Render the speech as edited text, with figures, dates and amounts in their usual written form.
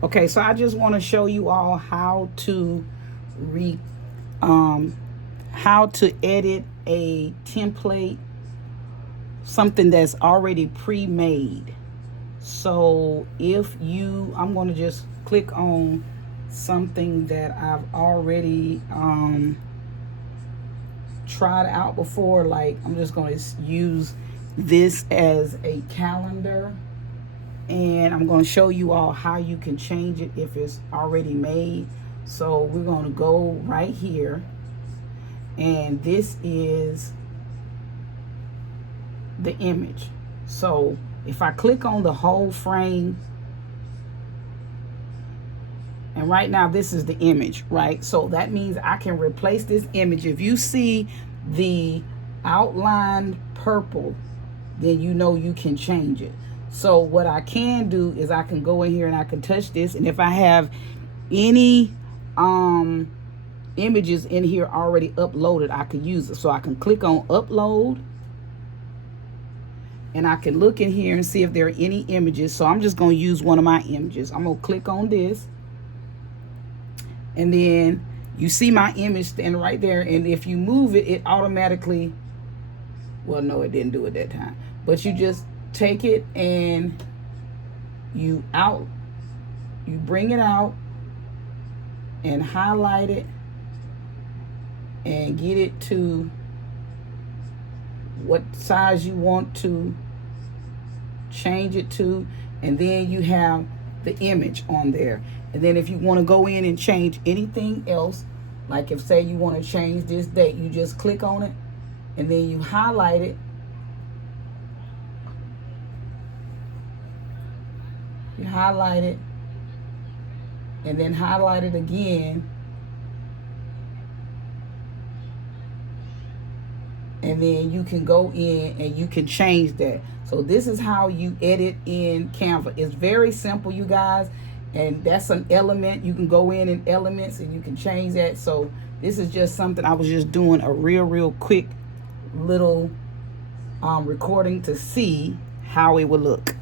Okay, so I just want to show you all um, how to edit a template, something that's already pre-made. So I'm going to just click on something that I've already tried out before. Like, I'm just going to use this as a calendar, and I'm going to show you all how you can change it if it's already made. So we're going to go right here, and this is the image. So if I click on the whole frame, and right now this is the image, right? So that means I can replace this image. If you see the outlined purple, then you know you can change it. So what I can do is I can go in here and I can touch this, and if I have any images in here already uploaded, I can use it. So I can click on upload, and I can look in here and see if there are any images. So I'm just going to use one of my images. I'm going to click on this, and then you see my image standing right there. And if you move it, it automatically, well, no, it didn't do it that time, but you just take it and you bring it out and highlight it and get it to what size you want to change it to, and then you have the image on there. And then if you want to go in and change anything else, like if say you want to change this date, you just click on it and then you highlight it. You highlight it and then highlight it again, and then you can go in and you can change that. So this is how you edit in Canva. It's very simple, you guys, and that's an element. You can go in elements and you can change that. So this is just something I was just doing a real quick little recording to see how it would look.